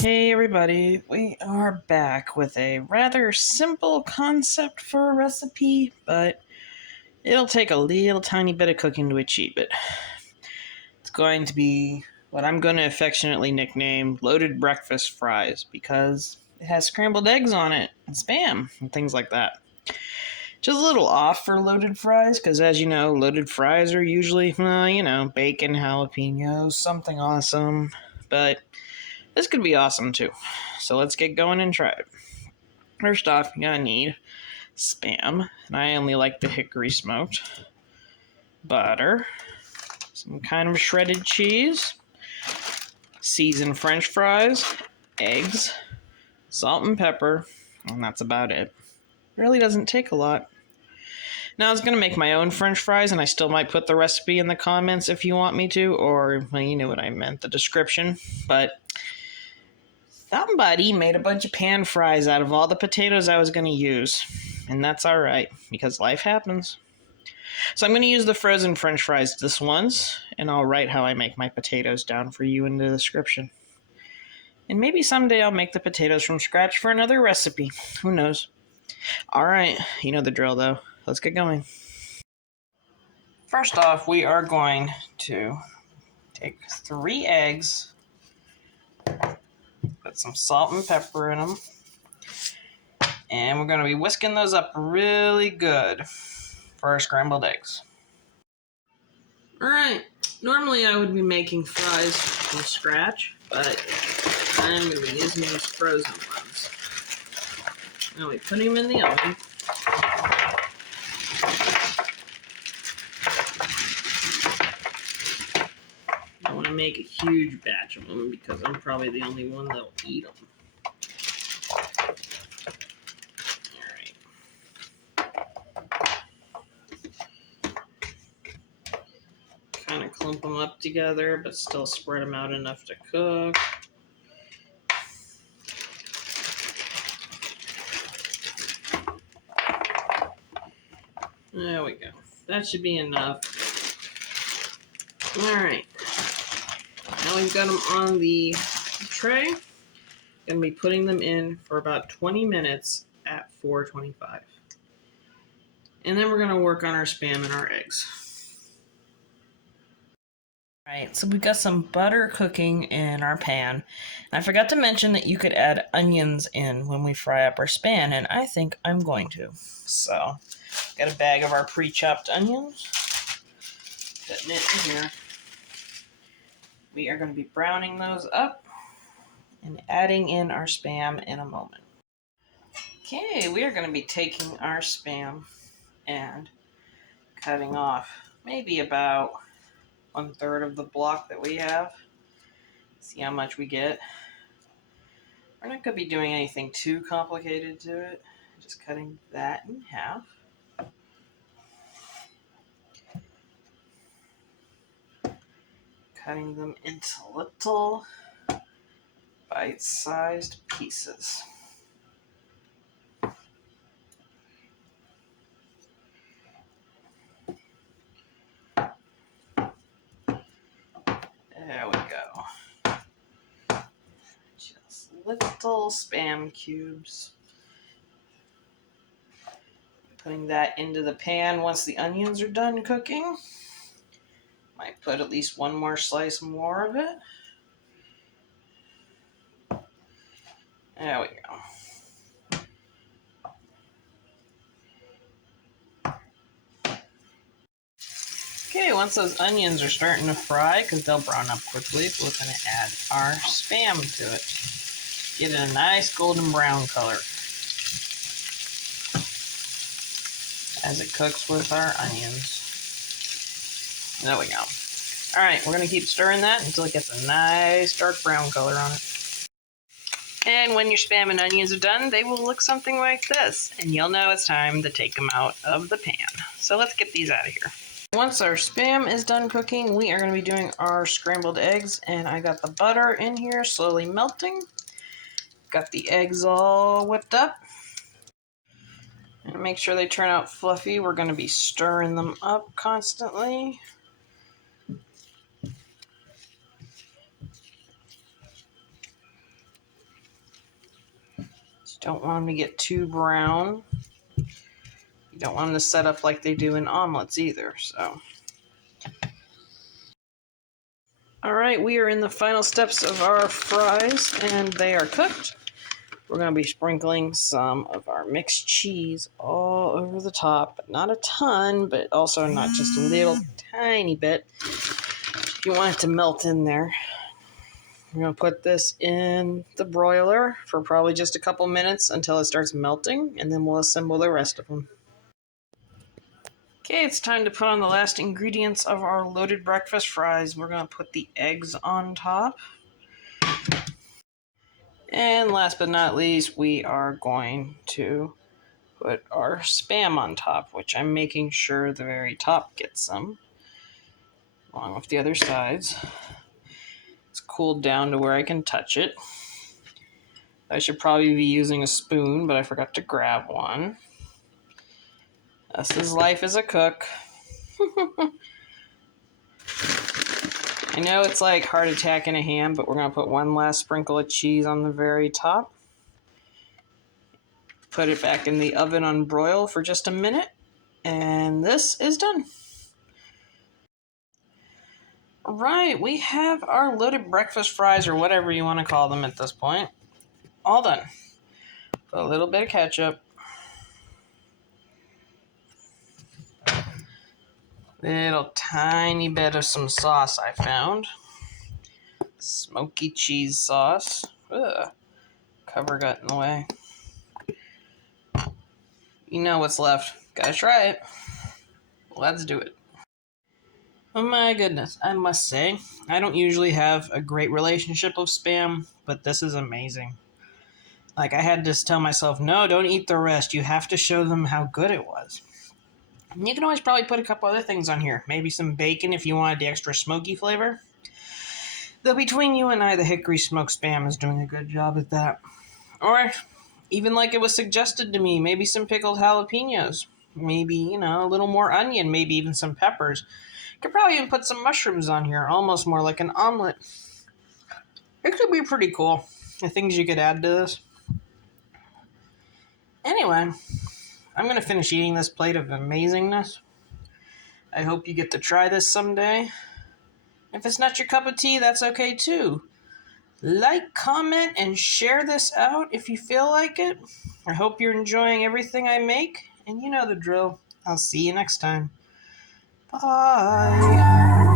Hey everybody, we are back with a rather simple concept for a recipe, but it'll take a little tiny bit of cooking to achieve it. It's going to be what I'm going to affectionately nickname loaded breakfast fries because it has scrambled eggs on it and Spam and things like that. Just a little off for loaded fries because, as you know, loaded fries are usually, bacon, jalapenos, something awesome, but this could be awesome too. So let's get going and try it. First off, you're gonna need Spam, and I only like the hickory smoked, butter, some kind of shredded cheese, seasoned french fries, eggs, salt and pepper, and that's about it. It really doesn't take a lot. Now I was gonna make my own french fries, and I still might put the recipe in the comments if you want me to, or well, you know what I meant, the description, but somebody made a bunch of pan fries out of all the potatoes I was going to use. And that's all right, because life happens. So I'm going to use the frozen french fries this once, and I'll write how I make my potatoes down for you in the description. And maybe someday I'll make the potatoes from scratch for another recipe. Who knows? All right, you know the drill though. Let's get going. First off, we are going to take 3 eggs, put some salt and pepper in them, and we're going to be whisking those up really good for our scrambled eggs. Alright, normally I would be making fries from scratch, but I'm going to be using these frozen ones. Now we put them in the oven. I want to make a huge batch of them because I'm probably the only one that'll eat them. Kind of clump them up together, but still spread them out enough to cook. There we go. That should be enough. Alright. Now we've got them on the tray. I'm going to be putting them in for about 20 minutes at 425. And then we're going to work on our Spam and our eggs. Alright, so we've got some butter cooking in our pan. And I forgot to mention that you could add onions in when we fry up our Spam, and I think I'm going to. So, got a bag of our pre-chopped onions. Putting it in here. We are going to be browning those up and adding in our Spam in a moment. Okay, we are going to be taking our Spam and cutting off maybe about 1/3 of the block that we have. See how much we get. We're not going to be doing anything too complicated to it. Just cutting that in half. Cutting them into little bite-sized pieces. There we go. Just little Spam cubes. Putting that into the pan once the onions are done cooking. Might put at least one more slice more of it. There we go. Okay, once those onions are starting to fry, because they'll brown up quickly, we're going to add our Spam to it. Get it a nice golden brown color as it cooks with our onions. There we go. Alright, we're going to keep stirring that until it gets a nice dark brown color on it. And when your Spam and onions are done, they will look something like this. And you'll know it's time to take them out of the pan. So let's get these out of here. Once our Spam is done cooking, we are going to be doing our scrambled eggs. And I got the butter in here slowly melting. Got the eggs all whipped up. And make sure they turn out fluffy. We're going to be stirring them up constantly. Don't want them to get too brown. You don't want them to set up like they do in omelets either, so. All right, we are in the final steps of our fries, and they are cooked. We're going to be sprinkling some of our mixed cheese all over the top, but not a ton, but also not just a little tiny bit. You want it to melt in there. We're going to put this in the broiler for probably just a couple minutes until it starts melting, and then we'll assemble the rest of them. Okay, it's time to put on the last ingredients of our loaded breakfast fries. We're going to put the eggs on top. And last but not least, we are going to put our Spam on top, which I'm making sure the very top gets some, along with the other sides. It's cooled down to where I can touch it. I should probably be using a spoon, but I forgot to grab one. This is life as a cook. I know it's like heart attack in a ham, but we're going to put one last sprinkle of cheese on the very top. Put it back in the oven on broil for just a minute, and this is done. All right, we have our loaded breakfast fries, or whatever you want to call them at this point, all done. Put a little bit of ketchup. Little tiny bit of some sauce I found. Smoky cheese sauce. Ugh. Cover got in the way. You know what's left. Gotta try it. Let's do it. Oh my goodness, I must say, I don't usually have a great relationship with Spam, but this is amazing. Like, I had to tell myself, no, don't eat the rest. You have to show them how good it was. And you can always probably put a couple other things on here. Maybe some bacon if you wanted the extra smoky flavor. Though between you and I, the hickory smoked Spam is doing a good job at that. Or, even like it was suggested to me, maybe some pickled jalapenos. Maybe, a little more onion, maybe even some peppers. Could probably even put some mushrooms on here, almost more like an omelet. It could be pretty cool, the things you could add to this. Anyway, I'm going to finish eating this plate of amazingness. I hope you get to try this someday. If it's not your cup of tea, that's okay too. Like, comment, and share this out if you feel like it. I hope you're enjoying everything I make, and you know the drill. I'll see you next time. Bye.